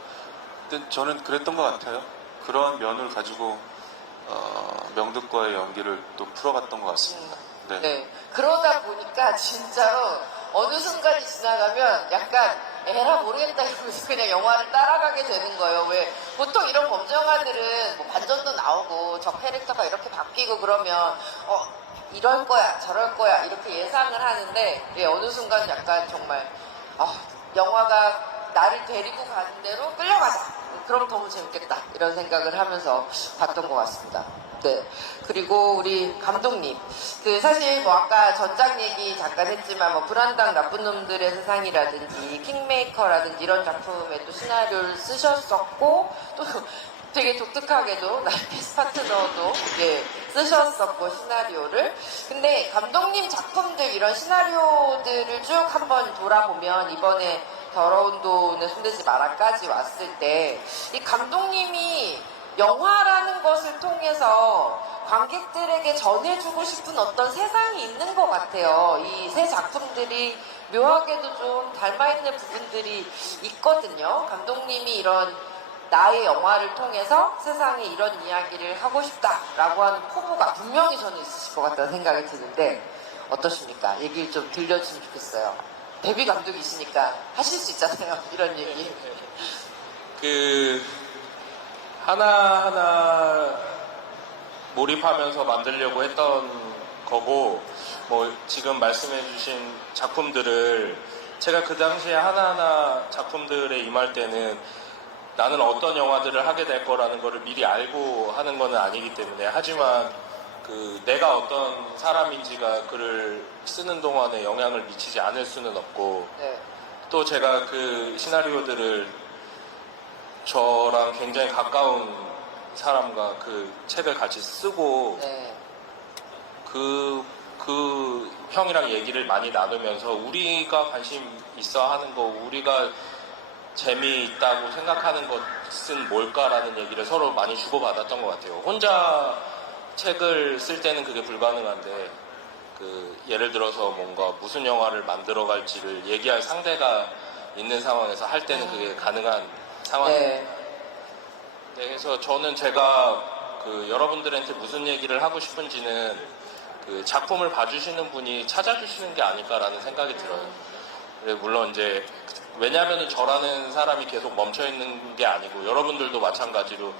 근데 저는 그랬던 것 같아요. 그러한 면을 가지고 명득과의 연기를 또 풀어갔던 것 같습니다. 네. 네. 그러다 보니까 진짜로 어느 순간이 지나가면 약간 에라 모르겠다 이러면서 그냥 영화를 따라가게 되는 거예요. 왜 보통 이런 범죄 영화들은 뭐 반전도 나오고 저 캐릭터가 이렇게 바뀌고 그러면 이럴 거야 저럴 거야 이렇게 예상을 하는데 어느 순간 약간 정말 영화가 나를 데리고 가는 대로 끌려가자. 그럼 너무 재밌겠다 이런 생각을 하면서 봤던 것 같습니다. 네. 그리고 우리 감독님, 사실 뭐 아까 전작 얘기 잠깐 했지만 뭐 불안당 나쁜 놈들의 세상이라든지 킹메이커라든지 이런 작품에 또 시나리오를 쓰셨었고 또 되게 독특하게도 나의 베스트 파트너도 쓰셨었고 시나리오를. 근데 감독님 작품들 이런 시나리오들을 쭉 한번 돌아보면 이번에 더러운 돈에 손대지 마라까지 왔을 때 이 감독님이 영화라는 것을 통해서 관객들에게 전해주고 싶은 어떤 세상이 있는 것 같아요. 이 세 작품들이 묘하게도 좀 닮아있는 부분들이 있거든요. 감독님이 이런 나의 영화를 통해서 세상에 이런 이야기를 하고 싶다라고 하는 포부가 분명히 저는 있으실 것 같다는 생각이 드는데 어떠십니까? 얘기를 좀 들려주시면 좋겠어요. 데뷔 감독이시니까 하실 수 있잖아요. 이런 얘기. 하나하나 몰입하면서 만들려고 했던 거고, 뭐, 지금 말씀해주신 작품들을 제가 그 당시에 하나하나 작품들에 임할 때는 나는 어떤 영화들을 하게 될 거라는 거를 미리 알고 하는 거는 아니기 때문에 하지만 내가 어떤 사람인지가 글을 쓰는 동안에 영향을 미치지 않을 수는 없고 네. 또 제가 그 시나리오들을 저랑 굉장히 가까운 사람과 그 책을 같이 쓰고 네. 그 형이랑 얘기를 많이 나누면서 우리가 관심 있어 하는 거, 우리가 재미있다고 생각하는 것은 뭘까라는 얘기를 서로 많이 주고받았던 것 같아요. 혼자 책을 쓸 때는 그게 불가능한데 예를 들어서 뭔가 무슨 영화를 만들어 갈지를 얘기할 상대가 있는 상황에서 할 때는 그게 가능한 상황이에요. 네. 네, 그래서 저는 제가 여러분들한테 무슨 얘기를 하고 싶은지는 작품을 봐주시는 분이 찾아주시는 게 아닐까라는 생각이 들어요. 물론 이제 왜냐하면 저라는 사람이 계속 멈춰 있는 게 아니고 여러분들도 마찬가지로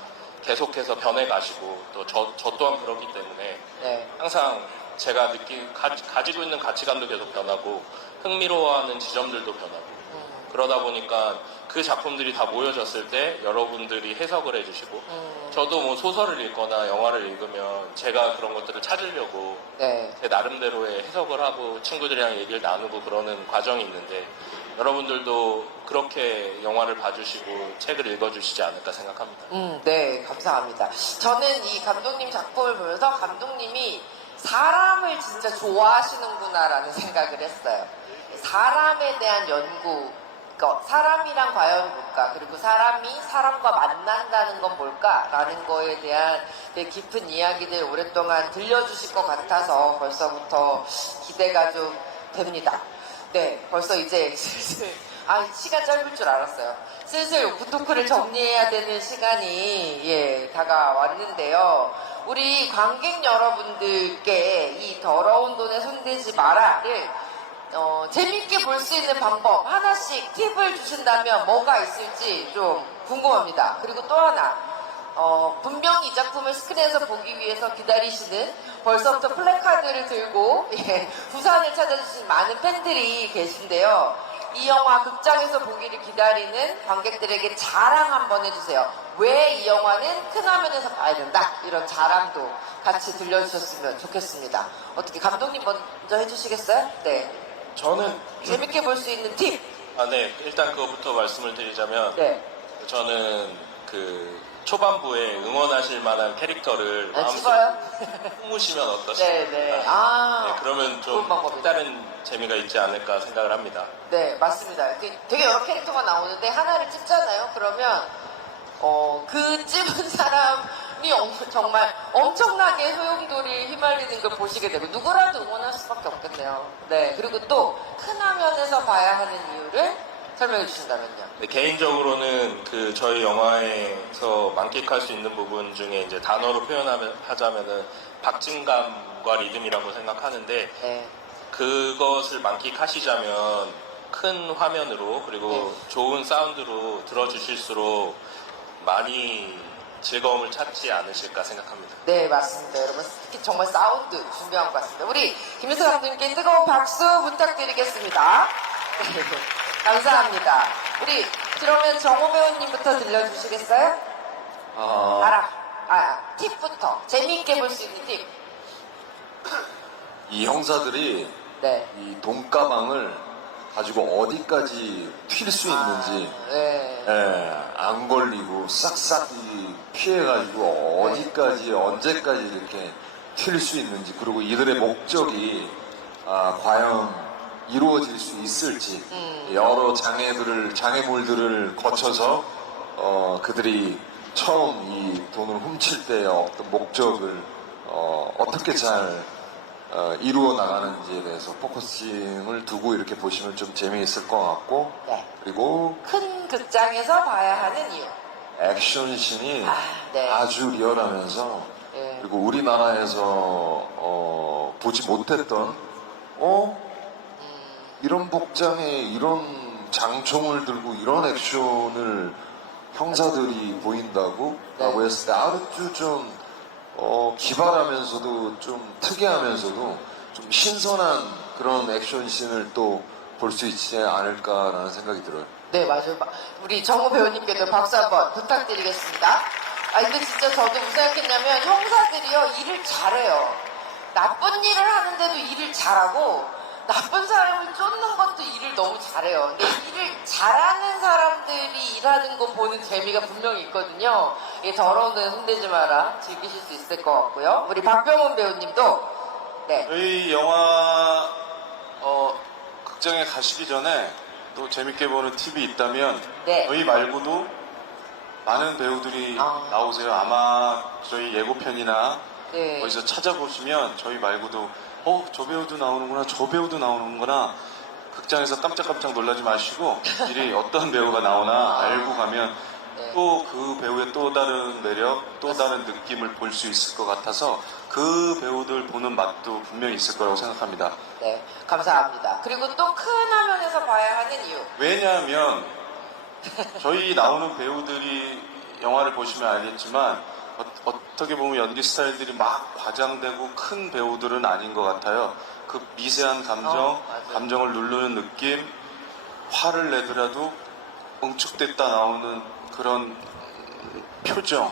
계속해서 변해가시고 또 저 또한 그렇기 때문에 네. 항상 제가 가지고 있는 가치관도 계속 변하고 흥미로워하는 지점들도 변하고 그러다 보니까 그 작품들이 다 모여졌을 때 여러분들이 해석을 해주시고 저도 뭐 소설을 읽거나 영화를 읽으면 제가 그런 것들을 찾으려고 네. 제 나름대로의 해석을 하고 친구들이랑 얘기를 나누고 그러는 과정이 있는데 여러분들도 그렇게 영화를 봐주시고 책을 읽어주시지 않을까 생각합니다. 네, 감사합니다. 저는 이 감독님 작품을 보면서 감독님이 사람을 진짜 좋아하시는구나라는 생각을 했어요. 사람에 대한 연구, 그러니까 사람이란 과연 뭘까? 그리고 사람이 사람과 만난다는 건 뭘까라는 거에 대한 되게 깊은 이야기들 오랫동안 들려주실 것 같아서 벌써부터 기대가 좀 됩니다. 네, 벌써 이제 슬슬 시간 짧을 줄 알았어요. 슬슬 오픈 토크를 정리해야 되는 시간이 다가왔는데요. 우리 관객 여러분들께 이 더러운 돈에 손대지 마라를 재밌게 볼 수 있는 방법 하나씩 팁을 주신다면 뭐가 있을지 좀 궁금합니다. 그리고 또 하나 분명히 이 작품을 스크린에서 보기 위해서 기다리시는 벌써부터 플래카드를 들고 부산을 찾아주신 많은 팬들이 계신데요. 이 영화 극장에서 보기를 기다리는 관객들에게 자랑 한번 해주세요. 왜 이 영화는 큰 화면에서 봐야 된다. 이런 자랑도 같이 들려주셨으면 좋겠습니다. 어떻게 감독님 먼저 해주시겠어요? 네. 저는 재밌게 볼 수 있는 팁. 네, 일단 그거부터 말씀을 드리자면 네. 저는 그 초반부에 응원하실 만한 캐릭터를 아, 마음속에 찍어요? 품으시면 어떠십니까? 네네. 그러면 좋은 좀 방법이죠. 다른 재미가 있지 않을까 생각을 합니다. 네, 맞습니다. 되게 여러 캐릭터가 나오는데 하나를 찍잖아요. 그러면 그 찍은 사람이 정말 엄청나게 소용돌이 휘말리는 걸 보시게 되고 누구라도 응원할 수밖에 없겠네요. 네, 그리고 또 큰 화면에서 봐야 하는 이유를 설명해 주신다면요. 네, 개인적으로는 그 저희 영화에서 만끽할 수 있는 부분 중에 이제 단어로 표현하자면은 박진감과 리듬이라고 생각하는데 네, 그것을 만끽하시자면 큰 화면으로 그리고 좋은 사운드로 들어주실수록 많이 즐거움을 찾지 않으실까 생각합니다. 네, 맞습니다. 여러분 특히 정말 사운드 중요한 것 같습니다. 우리 김윤수 감독님께 뜨거운 박수 부탁드리겠습니다. 네, 감사합니다. 우리 그러면 정호 배우님부터 들려주시겠어요? 팁부터 재미있게 볼 수 있는 팁. 이 형사들이 네. 이 돈가방을 가지고 어디까지 튈 수 있는지 네. 안 걸리고 싹싹 피해가지고 어디까지 언제까지 이렇게 튈 수 있는지 그리고 이들의 목적이 과연 이루어질 수 있을지 여러 장애물들을 거쳐서 그들이 처음 이 돈을 훔칠 때의 어떤 목적을 어떻게 잘 이루어 나가는지에 대해서 포커싱을 두고 이렇게 보시면 좀 재미있을 것 같고 네. 그리고 큰 극장에서 봐야 하는 이유. 액션씬이 네. 아주 리얼하면서 네. 그리고 우리나라에서 보지 못했던 이런 복장에 이런 장총을 들고 이런 액션을 형사들이 보인다고 네. 라고 했을 때 아주 좀 기발하면서도 좀 특이하면서도 좀 신선한 그런 액션씬을 또 볼 수 있지 않을까라는 생각이 들어요. 네, 맞아요. 우리 정우 배우님께도 박수 한번 부탁드리겠습니다. 근데 진짜 저도 무슨 생각했냐면 형사들이요, 일을 잘해요. 나쁜 일을 하는데도 일을 잘하고 나쁜 사람을 쫓는 것도 일을 너무 잘해요. 근데 일을 잘하는 사람들이 일하는 거 보는 재미가 분명히 있거든요. 이 더러운 데는 손대지 마라. 즐기실 수 있을 것 같고요. 우리 박병원 배우님도 네. 저희 영화 극장에 가시기 전에 또 재밌게 보는 팁이 있다면 네. 저희 말고도 많은 배우들이 나오세요. 아마 저희 예고편이나 네. 어디서 찾아보시면 저희 말고도 저 배우도 나오는구나 저 배우도 나오는구나 극장에서 깜짝깜짝 놀라지 마시고 미리 어떤 배우가 나오나 알고 가면 네. 또 그 배우의 또 다른 매력 또 다른 느낌을 볼 수 있을 것 같아서 그 배우들 보는 맛도 분명히 있을 거라고 생각합니다. 네, 감사합니다. 그리고 또 큰 화면에서 봐야 하는 이유. 왜냐하면 저희 나오는 배우들이 영화를 보시면 알겠지만 어떻게 보면 연기 스타일들이 막 과장되고 큰 배우들은 아닌 것 같아요. 그 미세한 맞아요. 감정을 누르는 느낌, 화를 내더라도 응축됐다 나오는 그런 표정,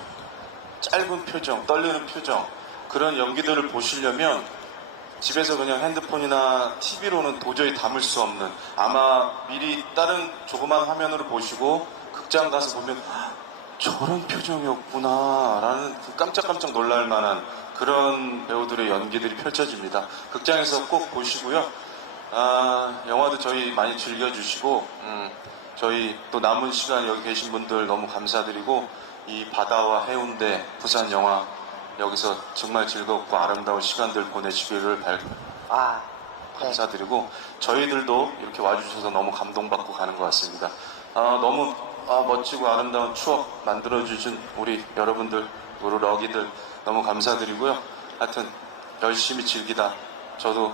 짧은 표정, 떨리는 표정, 그런 연기들을 보시려면 집에서 그냥 핸드폰이나 TV로는 도저히 담을 수 없는 아마 미리 다른 조그만 화면으로 보시고 극장 가서 보면 저런 표정이었구나 라는 깜짝깜짝 놀랄 만한 그런 배우들의 연기들이 펼쳐집니다. 극장에서 꼭 보시고요. 영화도 저희 많이 즐겨주시고 저희 또 남은 시간 여기 계신 분들 너무 감사드리고 이 바다와 해운대 부산 영화 여기서 정말 즐겁고 아름다운 시간들 보내시기를 네. 감사드리고 저희들도 이렇게 와주셔서 너무 감동받고 가는 것 같습니다. 너무 멋지고 아름다운 추억 만들어주신 우리 여러분들, 우리 럭이들 너무 감사드리고요. 하여튼 열심히 즐기다 저도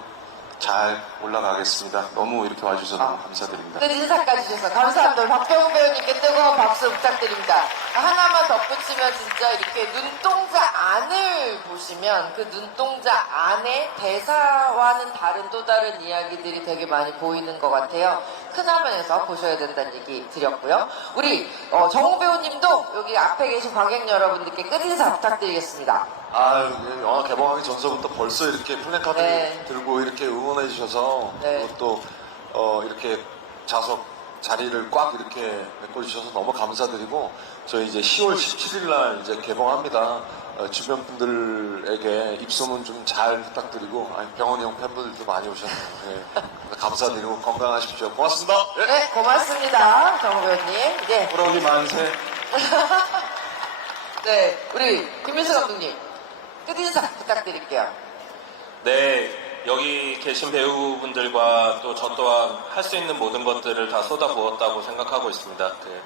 잘 올라가겠습니다. 너무 이렇게 와주셔서 너무 감사드립니다. 끝 인사까지 주셔서 감사합니다. 박병훈 배우님께 뜨거운 박수 부탁드립니다. 하나만 덧붙이면 진짜 이렇게 눈동자 안을 보시면 그 눈동자 안에 대사와는 다른 또 다른 이야기들이 되게 많이 보이는 것 같아요. 큰 화면에서 보셔야 된다는 얘기 드렸고요. 우리 정우 배우님도 여기 앞에 계신 관객 여러분들께 끝 인사 부탁드리겠습니다. 영화 개봉하기 전서부터 벌써 이렇게 플래카드 네. 들고 이렇게 응원해 주셔서 네. 또 이렇게 좌석 자리를 꽉 이렇게 메꿔주셔서 너무 감사드리고 저희 이제 10월 17일 날 이제 개봉합니다. 주변 분들에게 입소문 좀 잘 부탁드리고 병원이 형 팬분들도 많이 오셨네요. 네. 감사드리고 건강하십시오. 고맙습니다. 예. 네, 고맙습니다. 정우 배우님. 네. 호랑이 만세. 네, 우리 김민수 감독님 끝 인사 부탁드릴게요. 네, 여기 계신 배우분들과 또 저 또한 할 수 있는 모든 것들을 다 쏟아부었다고 생각하고 있습니다. 네,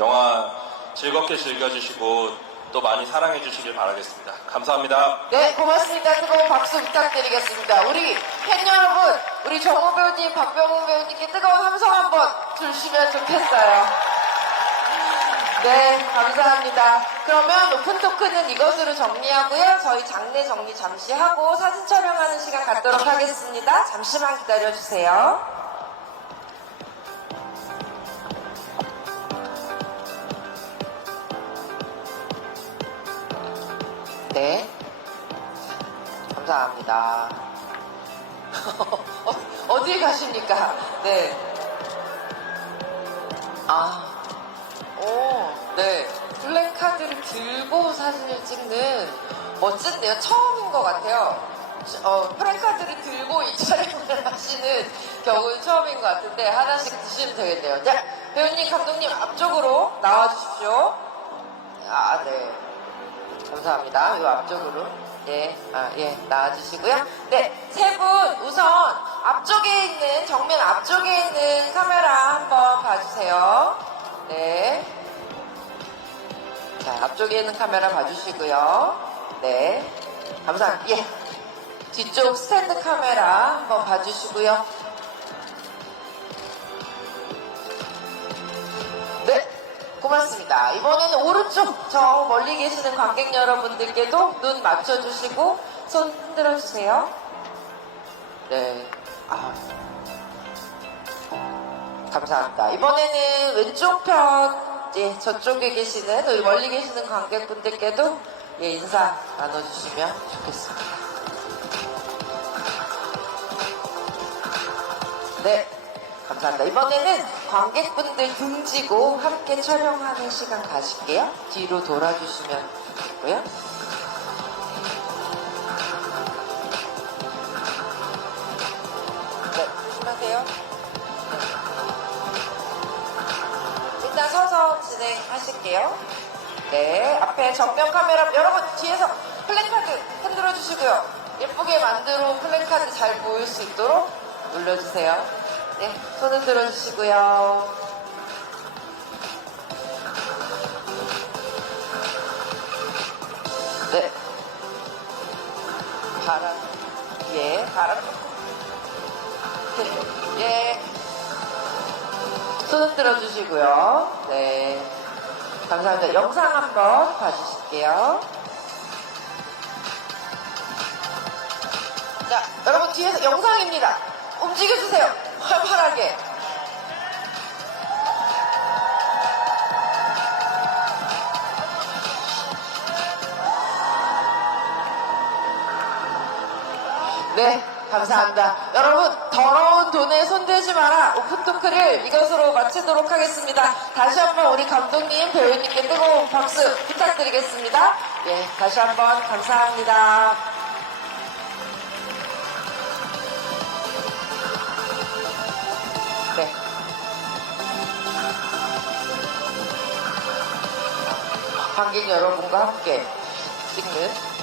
영화 즐겁게 즐겨주시고 또 많이 사랑해 주시길 바라겠습니다. 감사합니다. 네, 고맙습니다. 뜨거운 박수 부탁드리겠습니다. 우리 팬 여러분, 우리 정우 배우님, 박병훈 배우님께 뜨거운 함성 한번 주시면 좋겠어요. 네, 감사합니다. 그러면 오픈 토크는 이것으로 정리하고요. 저희 장례 정리 잠시 하고 사진 촬영하는 시간 갖도록 하겠습니다. 잠시만 기다려주세요. 네, 감사합니다. 어딜 가십니까? 네. 네. 플래카드를 들고 사진을 찍는 멋진데요. 처음인 것 같아요. 플래카드를 들고 이 촬영을 하시는 경우는 처음인 것 같은데 하나씩 드시면 되겠네요. 자, 배우님, 감독님 앞쪽으로 나와주십시오. 네. 감사합니다. 요 앞쪽으로. 예, 나와주시고요. 네, 세 분 우선 앞쪽에 있는, 정면 앞쪽에 있는 카메라 한번 봐주세요. 네. 자, 앞쪽에 있는 카메라 봐주시고요. 네. 감사합니다. 예. 뒤쪽 스탠드 카메라 한번 봐주시고요. 네. 고맙습니다. 이번에는 오른쪽 저 멀리 계시는 관객 여러분들께도 눈 맞춰주시고 손 흔들어 주세요. 네. 감사합니다. 이번에는 왼쪽 편, 저쪽에 계시는, 우리 멀리 계시는 관객분들께도 인사 나눠주시면 좋겠습니다. 네. 감사합니다. 이번에는 관객분들 등지고 함께 촬영하는 시간 가실게요. 뒤로 돌아주시면 되고요. 네, 조심하세요. 일단 서서 진행하실게요. 네, 앞에 정면 카메라, 여러분 뒤에서 플래카드 흔들어 주시고요. 예쁘게 만들어 플래카드 잘 보일 수 있도록 눌러주세요. 네, 손 흔들어 주시고요. 네. 바람. 예. 손 흔들어 주시고요. 네. 감사합니다. 영상 한번 봐주실게요. 자, 여러분 뒤에서 영상입니다. 움직여주세요. 활발하게. 네, 감사합니다. 여러분, 더러운 돈에 손대지 마라. 오픈토크를 이것으로 마치도록 하겠습니다. 다시 한번 우리 감독님, 배우님께 뜨거운 박수 부탁드리겠습니다. 예, 다시 한번 감사합니다. 네. 관객 여러분과 함께 찍는.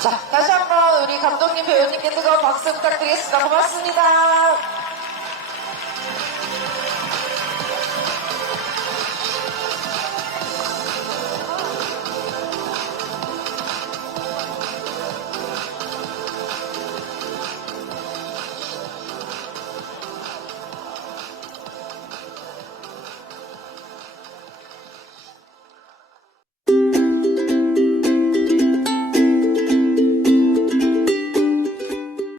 자, 다시 한번 우리 감독님, 배우님께 뜨거운 박수 부탁드리겠습니다. 고맙습니다.